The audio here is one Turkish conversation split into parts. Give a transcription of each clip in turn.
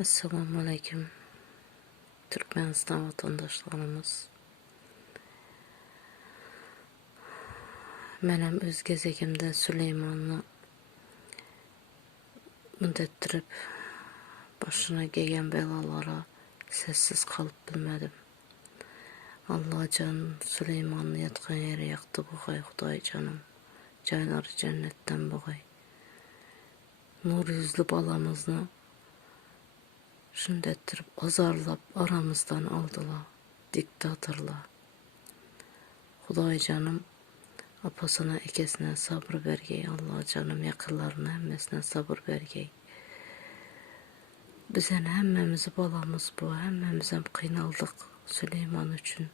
Esselamu Aleyküm Türkmenistan vatandaşlarımız. Mənim öz gezegimdə Süleyman'ı müddettirip başına gelen belalara sessiz kalıp bilmedim. Allah can Süleyman'ı yatkan yere yaktı buğay Xuday canım. Cayları cennetten buğay. Nur yüzlü balamızını şündettirip azarlap aramızdan aldılar. Diktatörler. Xuday canım apasına ekesine sabır vergey. Allah canım yakınlarına hemmesine sabır vergey. Bizden hemmemizi balamız bu. Hemmemizden kıynaldık Süleyman için.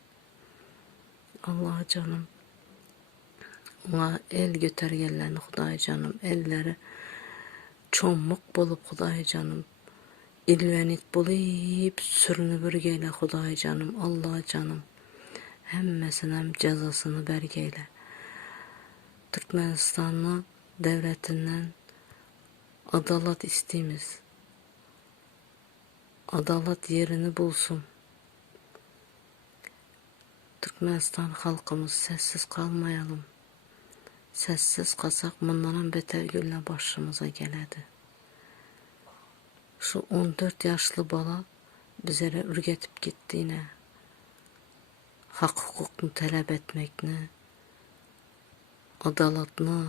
Allah canım ona el götürgenlerini Xuday canım. Elleri çomuk bulup Xuday canım. İlvenit bulup sürünü bürgeyle Xuday canım. Allah canım. Hemmesine cezasını bergeyle. Türkmenistanlı devletinden adalet isteyimiz. Adalet yerini bulsun. Türkmenistan halkımız sessiz kalmayalım. Sessiz kalsak bundan beter günler başımıza geledi. Şu 14 yaşlı bala bizlere ürgetip gittiğine, hak hukukunu talep etmekini, adaletini,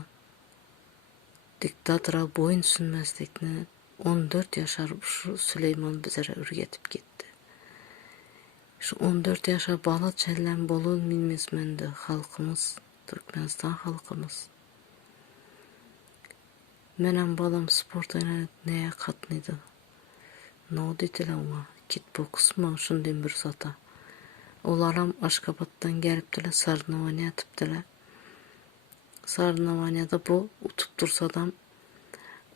diktatora boyun sünmezlikini 14 yaşar şu Süleyman bizlere ürgetip gitti. Şu 14 yaşa bala çellen bolun bilmezmendi halkımız, Türkmenistan halkımız. Menem balam sporta neye katnıydı? Ne dediler ona? Kickbox mu? Şundan bir zata. Olaram Aşkabat'tan gelipdiler, Sarnavanya atıpdiler. Sarnavanya'da bu utup dursadan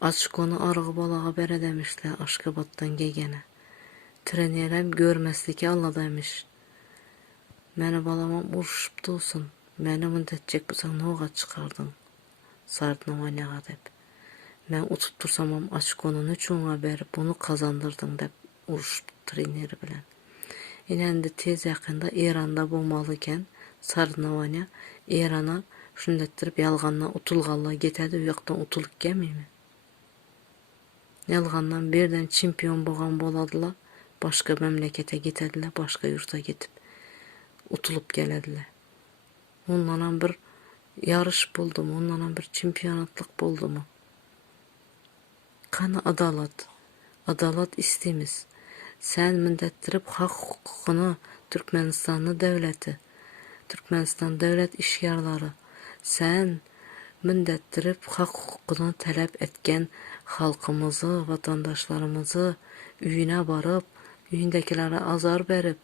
açık onu arığı balağa bere demişler Aşkabat'tan gegene. Trenerem görmesliki Allah demiş. Mene balamam uruşup olsun. Mene müddetcek bu sen noğa çıkardın? Sarnavanya'ya dep. Ben utup dursamam açık onun üçün haberi bunu kazandırdın dep uruşup treneri bilen. İnen de tez yakında İran'da bulmalıken Sarnavanya İran'a şündettirip yalğandan utulğalla getedi, u yoqdan utulup gelmiyor mi? Yalğandan birden çempiyon boğan boladılar, başka memlekete gitediler, başka yurta gidip utulup gelediler. Ondan bir yarış buldu mu, ondan bir çempiyonatlık buldu mu? Kana adalet, adalet istemiz. Sen müddettirip hak hukukunu Türkmenistanlı devleti, Türkmenistan devlet işyarları, sen müddettirip hak hukukunu talep etken halkımızı, vatandaşlarımızı üyüne barıp, üyündekilere azar verip,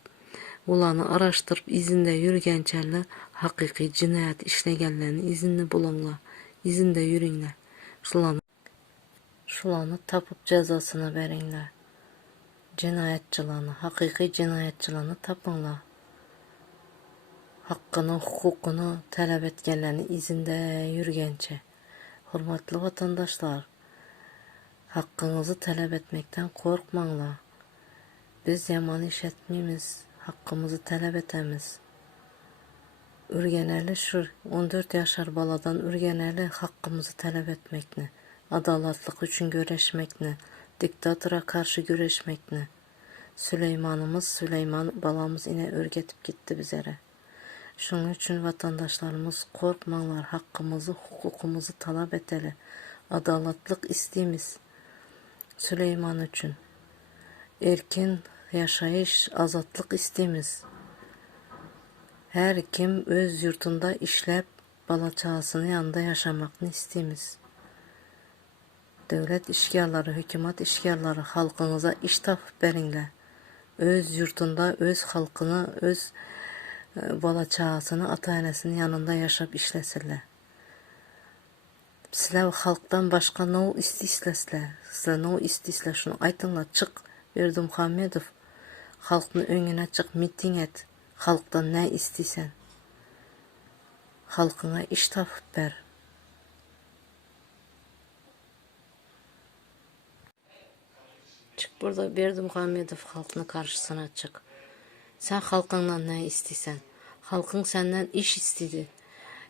ulanı araştırıp izinde yürügençerler hakiki cinayet işlegenlerini izinli bulunlar, izinde yürüyünler. Şulanı tapıp cezasını verinler. Cinayetçilerini, hakiki cinayetçilerini tapınlar. Hakkını, hukukunu talep etkenlerini izinde yürügençe. Hürmetli vatandaşlar, hakkınızı talep etmekten korkmayınlar. Biz yaman iş etmeyimiz, hakkımızı talep etemiz. Ürgeneli şu 14 yaşar baladan ürgeneli hakkımızı talep etmekni, adaletlik için göreşmekni, diktatora karşı göreşmekni. Süleyman balamız yine örgetip gitti bizlere. Şunun için vatandaşlarımız korkmayınlar, hakkımızı, hukukumuzu talep eteli. Adaletlik isteyimiz. Süleyman için. Erkin yaşayış, azatlık isteyimiz. Her kim öz yurtunda işlep, balaçasının yanında yaşamakını isteyimiz. Devlet işgərləri, hükümet işgərləri halkınıza iş tapıp berinler. Öz yurtunda, öz halkını, öz balaçasını, ata-anasının yanında yaşap işlesirler. Sizler halktan başka ne istesizler? Sizler ne istesizler? Şunu aytınlar, çık Berdimuhamedov, halkın önüne çık, miting et. Halktan ne istesen? Halkına iş tapıp ver. Çık. Burada Berdimuhamedov halkını karşısına çık. Sen halkından ne istiyorsan? Halkın senden iş istedi.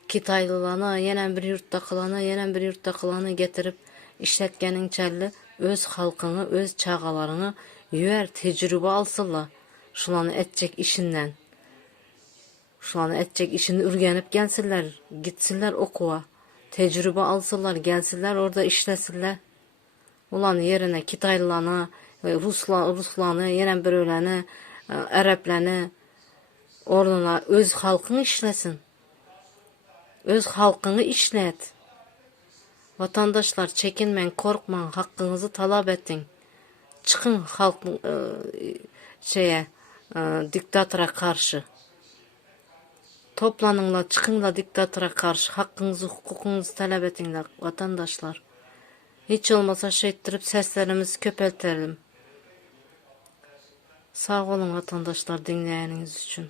Kitaylılarına, yenen bir yurtta kılana, yenen bir yurtta kılanı getirip işletkenin çelli öz halkını, öz çağalarını yüer tecrübe alsınlar. Şulanı edecek işinden. Şulanı edecek işini ürgenip gelsinler, gitsinler okuva. Tecrübe alsınlar, gelsinler orada işlesinler. Ulan yerine Kitaylılarına, Ruslarını, yenen bir öleni, Ərəblərini orada öz halkını işlesin. Öz halkını işlet. Vatandaşlar çekinmeyin, korkmayın, hakkınızı talep edin. Çıkın halkın diktatora karşı. Toplanınla, çıkınla diktatora karşı. Hakkınızı, hukukunuzu talep edinler vatandaşlar. Hiç olmasa ettirip seslerimizi köpeltelim. Sağ olun vatandaşlar dinleyeniniz için.